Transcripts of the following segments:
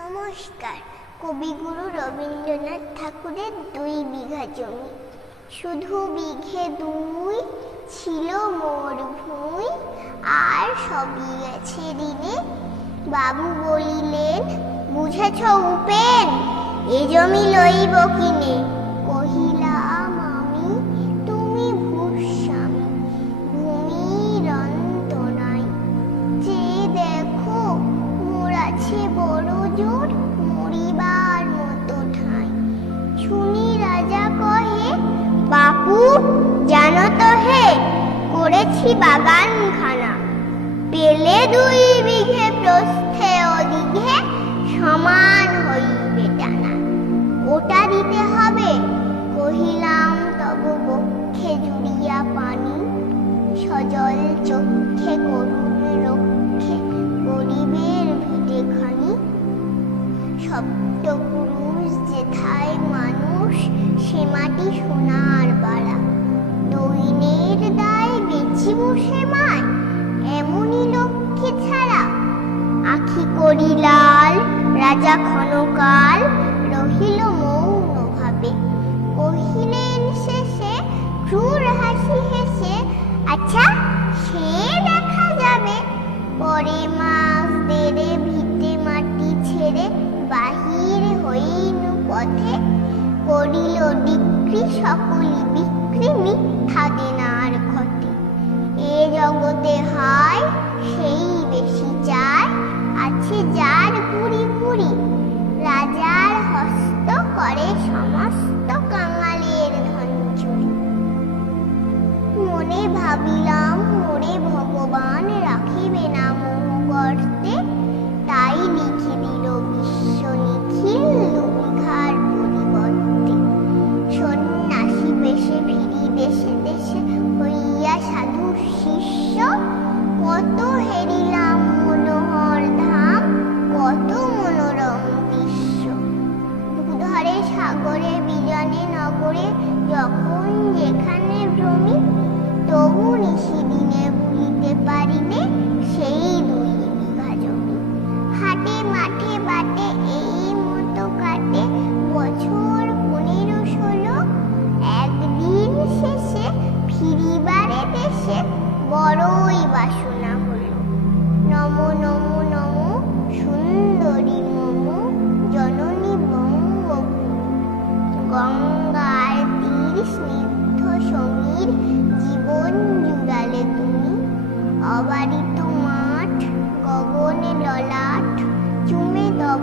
নমস্কার। কবিগুরু রবীন্দ্রনাথ ঠাকুরের দুই বিঘা জমি। শুধু বিঘে দুই ছিল মোর ভুঁই আর সবই গেছে ঋণে। বাবু বলিলেন, বুঝেছ উপেন? এ জমি লইব কিনে। করেছি বাগান খানা পেলে দুই বিঘে প্রস্থে ওদিঘে সমান হইবে টানা। ওটা দিতে হবে, কহিলাম, তব বক্ষে জুড়িয়া পানি। সজল চক্ষে করুণ রক্ষে গরিবের ভিটে খানি। শব্দ পুরুষ যেথায় মানুষ, সে মাটি সোনার বসে এমনই লক্ষ্মী ছাড়া। রাজা ক্ষণকাল রহিল মৌন ভাবে কহিলেন শেষে, ক্রূর হাসি হেসে আচ্ছা সে দেখা যাবে। পরে মাস দেরে ভিটে মাটি ছেড়ে, বাহির হইন পথে। করিল ডিক্রি সকলি জগতে হয়, সেই বেশি চায় আছে যার পুরি পুরি রাজার হস্ত করে সমস্ত কাঙালের ধন চুরি মনে ভাবিলাম মোরে ভগবান Hello, নম নম নম সুন্দরী মম জননী বঙ্গভূমি গঙ্গার তীর স্নিগ্ধ সমীর জীবন জুড়ালে তুমি। অবারিত মাঠ, গগনে ললাট, চুমে তব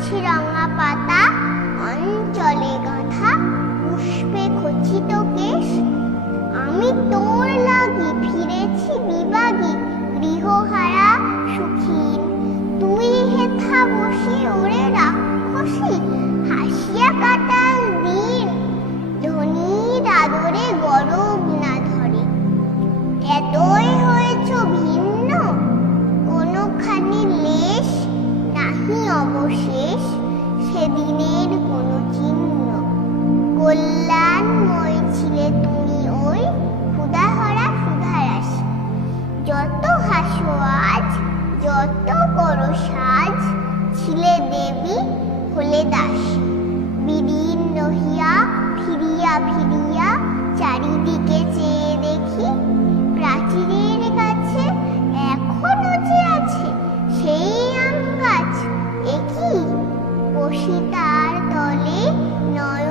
পাঁচ রঙা পাতা অঞ্চলে গাঁথা পুষ্পে খচিত কেশ। আমি তোর লাগি ফিরেছি বিবাগী, গৃহহারা সুখীন তুই হেথা বসে ওরে রাক্ষসী, হাসিয়া কাটাল দিন ধনীর আদরে গরব না ধরে। এতই হয়েছ ভিন্ন, কোনোখানি লেশ বলে দেবী হলে দাস। বিলীন রহিয়া ফিরিয়া ফিরিয়া চারিদিকে চেয়ে দেখি প্রাচীরের কাছে এখনও যে আছে সেই আম গাছ। একই বসি তার তলে নয়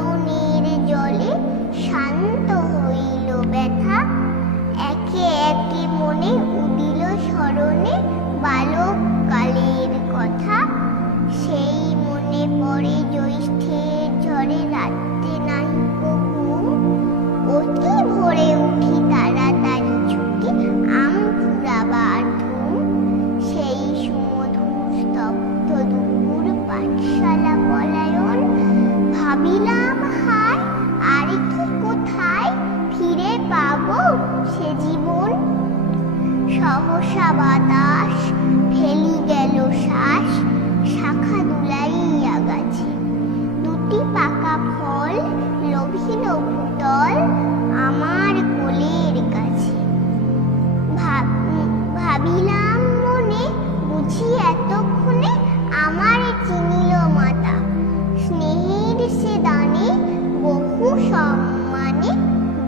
ভূতল আমার কোলের কাছে। ভাব- ভাবিলাম মনে, বুঝি এতক্ষণে আমার চিনিল মাতা। স্নেহের সে দানে বহু সম্মানে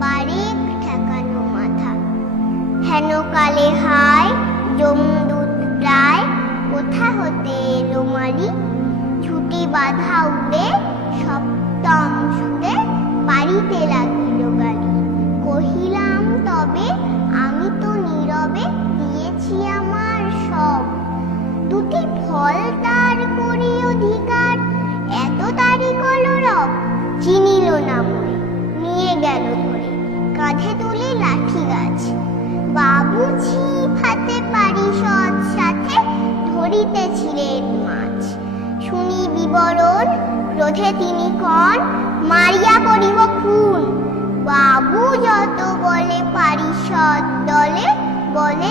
বারেক ঠেকানো মাথা। হেন কালে হায় জমদূত প্রায়, কোথা হতে এলো মারি ছুটি বাধা উড়ে ক্রোধে তিনি কন মারিয়া করিব খুন। বাবু যত বলে পারিষদ দলে বলে